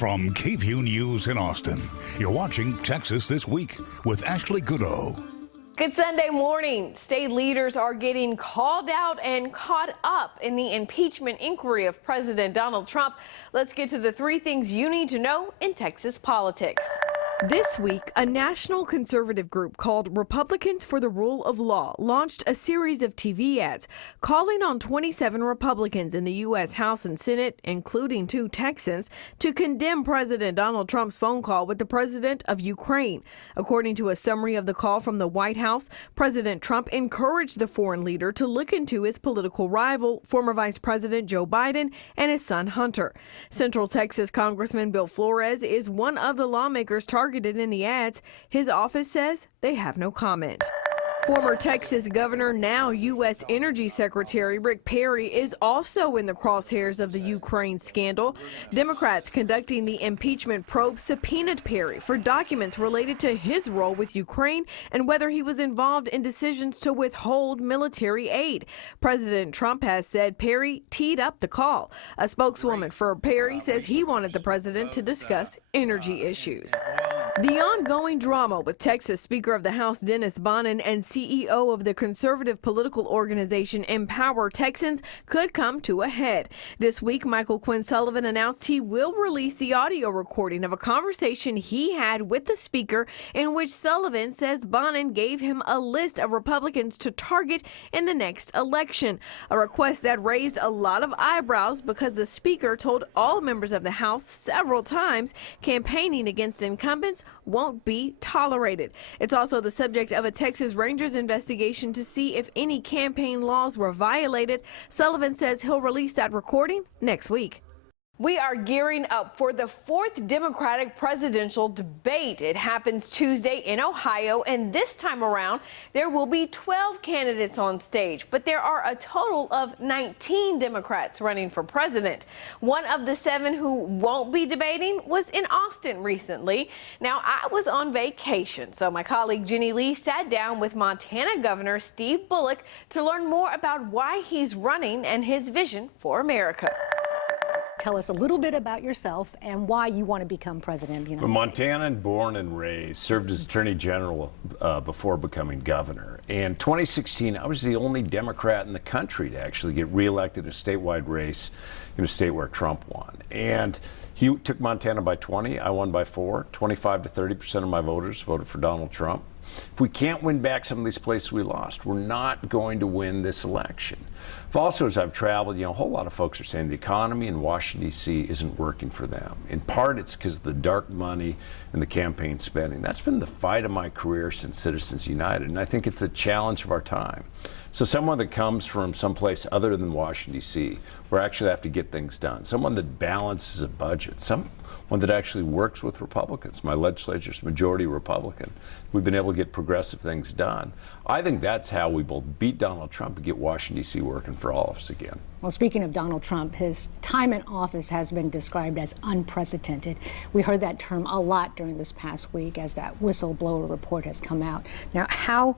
From KVUE News in Austin, you're watching Texas This Week with Ashley Goudeau. Good Sunday morning. State leaders are getting called out and caught up in the impeachment inquiry of President Donald Trump. Let's get to the three things you need to know in Texas politics. This week, a national conservative group called Republicans for the Rule of Law launched a series of TV ads calling on 27 Republicans in the U.S. House and Senate, including 2 Texans, to condemn President Donald Trump's phone call with the president of Ukraine. According to a summary of the call from the White House, President Trump encouraged the foreign leader to look into his political rival, former Vice President Joe Biden, and his son Hunter. Central Texas Congressman Bill Flores is one of the lawmakers targeted in the ads. His office says they have no comment. Former Texas Governor, now U.S. Energy Secretary Rick Perry is also in the crosshairs of the Ukraine scandal. Democrats conducting the impeachment probe subpoenaed Perry for documents related to his role with Ukraine and whether he was involved in decisions to withhold military aid. President Trump has said Perry teed up the call. A spokeswoman for Perry says he wanted the president to discuss energy issues. The ongoing drama with Texas Speaker of the House Dennis Bonnen and CEO of the conservative political organization Empower Texans could come to a head. This week, Michael Quinn Sullivan announced he will release the audio recording of a conversation he had with the speaker in which Sullivan says Bonnen gave him a list of Republicans to target in the next election, a request that raised a lot of eyebrows because the speaker told all members of the House several times campaigning against incumbents won't be tolerated. It's also the subject of a Texas Rangers investigation to see if any campaign laws were violated. Sullivan says he'll release that recording next week. We are gearing up for the 4th Democratic presidential debate. It happens Tuesday in Ohio, and this time around, there will be 12 candidates on stage, but there are a total of 19 Democrats running for president. One of the 7 who won't be debating was in Austin recently. Now, I was on vacation, so my colleague Jenni Lee sat down with Montana Governor Steve Bullock to learn more about why he's running and his vision for America. Tell us a little bit about yourself and why you want to become president of the United States. Montanan, born and raised, served as Attorney General before becoming governor. In 2016, I was the only Democrat in the country to actually get reelected in a statewide race in a state where Trump won. And he took Montana by 20, I won by 4. 25 to 30% of my voters voted for Donald Trump. If we can't win back some of these places we lost, we're not going to win this election. Also, as I've traveled, a whole lot of folks are saying the economy in Washington, D.C. isn't working for them. In part, it's because of the dark money and the campaign spending. That's been the fight of my career since Citizens United, and I think it's a challenge of our time. So someone that comes from someplace other than Washington, D.C., where I actually have to get things done, someone that balances a budget, someone that actually works with Republicans. My legislature's majority Republican. We've been able to get progressive things done. I think that's how we both beat Donald Trump and get Washington, D.C. working for all of us again. Well, speaking of Donald Trump, his time in office has been described as unprecedented. We heard that term a lot during this past week as that whistleblower report has come out. Now,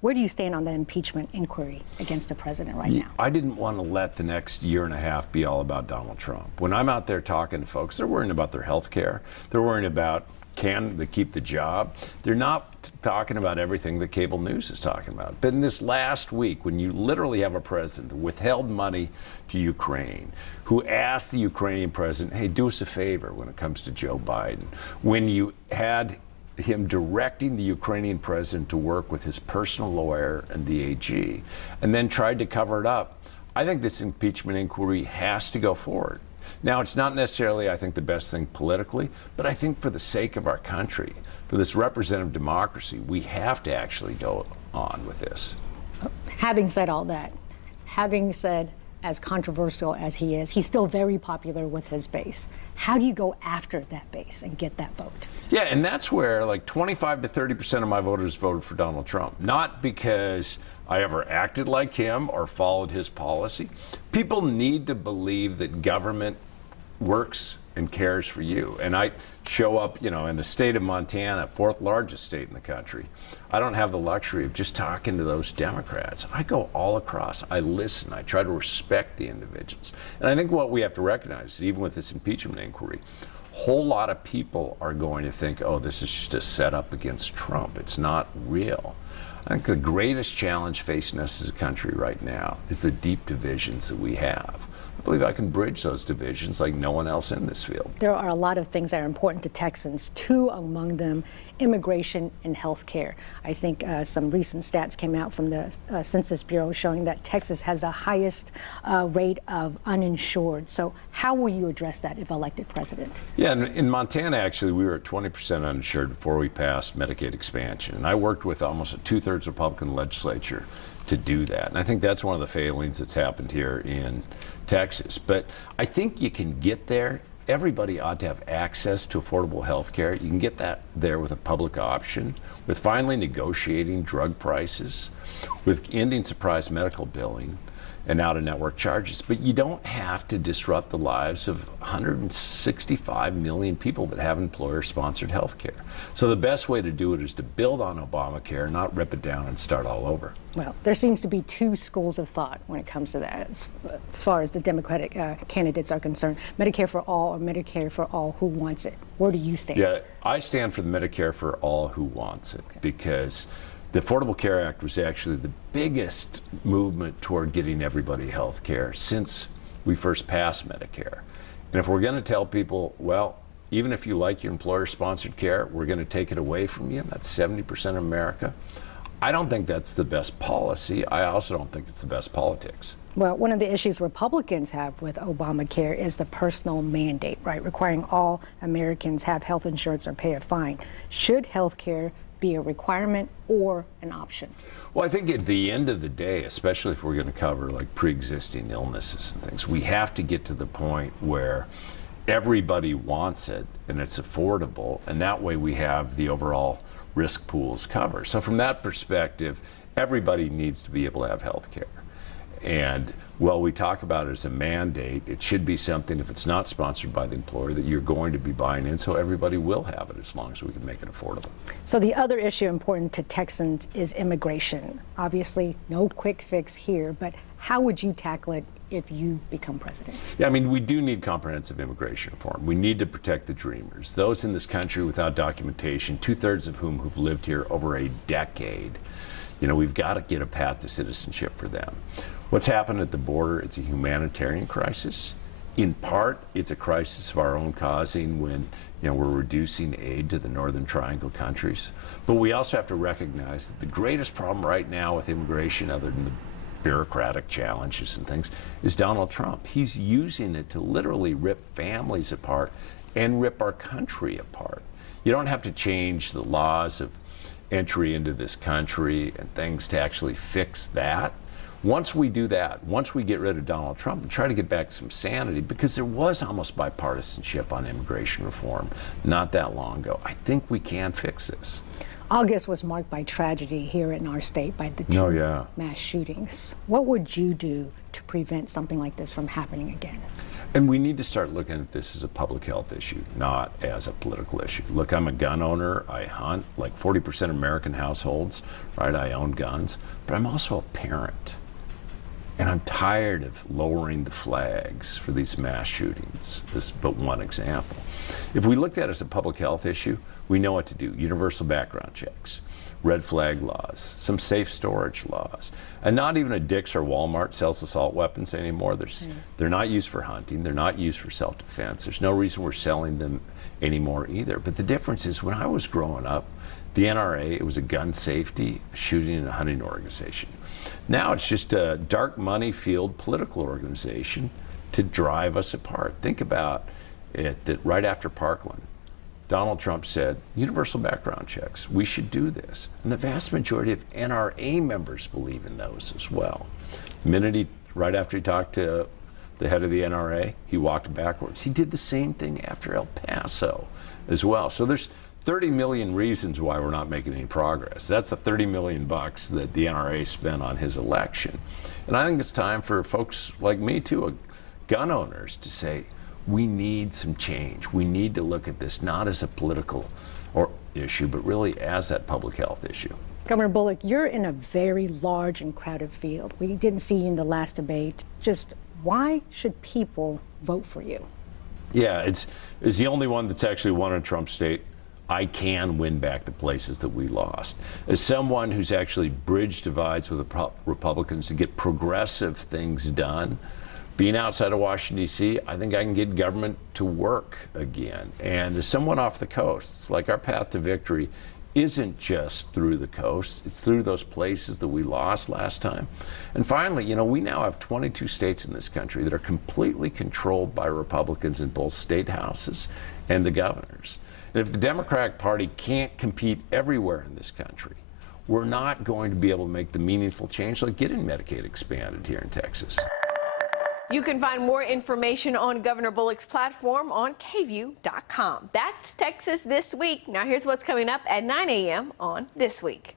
where do you stand on the impeachment inquiry against the president right now? I didn't want to let the next year and a half be all about Donald Trump. When I'm out there talking to folks, they're worrying about their health care. They're worrying about can they keep the job. They're not talking about everything that cable news is talking about. But in this last week, when you literally have a president that withheld money to Ukraine, who asked the Ukrainian president, hey, do us a favor when it comes to Joe Biden, when you had him directing the Ukrainian president to work with his personal lawyer and the AG, and then tried to cover it up, I think this impeachment inquiry has to go forward. Now, it's not necessarily, I think, the best thing politically, but I think for the sake of our country, for this representative democracy, we have to actually go on with this. Having said all that, having said as controversial as he is, he's still very popular with his base. How do you go after that base and get that vote? Yeah, and that's where like 25 to 30% of my voters voted for Donald Trump. Not because I ever acted like him or followed his policy. People need to believe that government works and cares for you. And I show up, in the state of Montana, 4th largest state in the country. I don't have the luxury of just talking to those Democrats. I go all across. I listen. I try to respect the individuals. And I think what we have to recognize is even with this impeachment inquiry, whole lot of people are going to think, oh, this is just a setup against Trump. It's not real. I think the greatest challenge facing us as a country right now is the deep divisions that we have. I believe I can bridge those divisions like no one else in this field. There are a lot of things that are important to Texans, two among them, immigration and health care. I think some recent stats came out from the Census Bureau showing that Texas has the highest rate of uninsured. So how will you address that if elected president? Yeah, in Montana, actually, we were at 20% uninsured before we passed Medicaid expansion. And I worked with almost a 2/3 Republican legislature to do that. And I think that's one of the failings that's happened here in Texas. But I think you can get there. Everybody ought to have access to affordable health care. You can get that there with a public option, with finally negotiating drug prices, with ending surprise medical billing and out-of-network charges. But you don't have to disrupt the lives of 165 million people that have employer-sponsored health care. So the best way to do it is to build on Obamacare, not rip it down and start all over. Well, there seems to be two schools of thought when it comes to that, as far as the Democratic candidates are concerned. Medicare for all or Medicare for all who wants it. Where do you stand? Yeah, I stand for the Medicare for all who wants it, because the Affordable Care Act was actually the biggest movement toward getting everybody health care since we first passed Medicare. And if we're going to tell people, well, even if you like your employer-sponsored care, we're going to take it away from you, that's 70% of America, I don't think that's the best policy. I also don't think it's the best politics. Well, one of the issues Republicans have with Obamacare is the personal mandate, right? Requiring all Americans have health insurance or pay a fine. Should health care be a requirement or an option? Well, I think at the end of the day, especially if we're going to cover like pre-existing illnesses and things, we have to get to the point where everybody wants it and it's affordable, and that way we have the overall risk pools covered. So from that perspective, everybody needs to be able to have health care. And while we talk about it as a mandate, it should be something, if it's not sponsored by the employer, that you're going to be buying in, so everybody will have it as long as we can make it affordable. So the other issue important to Texans is immigration. Obviously, no quick fix here, but how would you tackle it if you become president? Yeah, I mean, we do need comprehensive immigration reform. We need to protect the dreamers, those in this country without documentation, 2/3 of whom have lived here over a decade. You know, we've got to get a path to citizenship for them. What's happened at the border, it's a humanitarian crisis. In part, it's a crisis of our own causing when, you know, we're reducing aid to the Northern Triangle countries. But we also have to recognize that the greatest problem right now with immigration, other than the bureaucratic challenges and things, is Donald Trump. He's using it to literally rip families apart and rip our country apart. You don't have to change the laws of entry into this country and things to actually fix that. Once we do that, once we get rid of Donald Trump and try to get back to some sanity, because there was almost bipartisanship on immigration reform not that long ago, I think we can fix this. August was marked by tragedy here in our state by the two mass shootings. What would you do to prevent something like this from happening again? And we need to start looking at this as a public health issue, not as a political issue. Look, I'm a gun owner, I hunt, like 40% of American households, right? I own guns, but I'm also a parent. And I'm tired of lowering the flags for these mass shootings. This is but one example. If we looked at it as a public health issue, we know what to do. Universal background checks, red flag laws, some safe storage laws. And not even a Dick's or Walmart sells assault weapons anymore. They're not used for hunting. They're not used for self-defense. There's no reason we're selling them anymore either. But the difference is, when I was growing up, the NRA, it was a gun safety, shooting, and a hunting organization. Now it's just a dark money-fueled political organization to drive us apart. Think about it, that right after Parkland, Donald Trump said, universal background checks, we should do this. And the vast majority of NRA members believe in those as well. The minute right after he talked to the head of the NRA, he walked backwards. He did the same thing after El Paso as well. So there's 30 million reasons why we're not making any progress. That's the 30 million bucks that the NRA spent on his election. And I think it's time for folks like me too, gun owners, to say, we need some change. We need to look at this not as a political issue, but really as that public health issue. Governor Bullock, you're in a very large and crowded field. We didn't see you in the last debate. Just why should people vote for you? Yeah, it's the only one that's actually won in Trump state. I can win back the places that we lost. As someone who's actually bridged divides with the Republicans to get progressive things done, being outside of Washington, D.C., I think I can get government to work again. And as someone off the coast, like our path to victory isn't just through the coast, it's through those places that we lost last time. And finally, you know, we now have 22 states in this country that are completely controlled by Republicans in both state houses and the governors. And if the Democratic Party can't compete everywhere in this country, we're not going to be able to make the meaningful change like getting Medicaid expanded here in Texas. You can find more information on Governor Bullock's platform on KVUE.com. That's Texas This Week. Now here's what's coming up at 9 a.m. on This Week.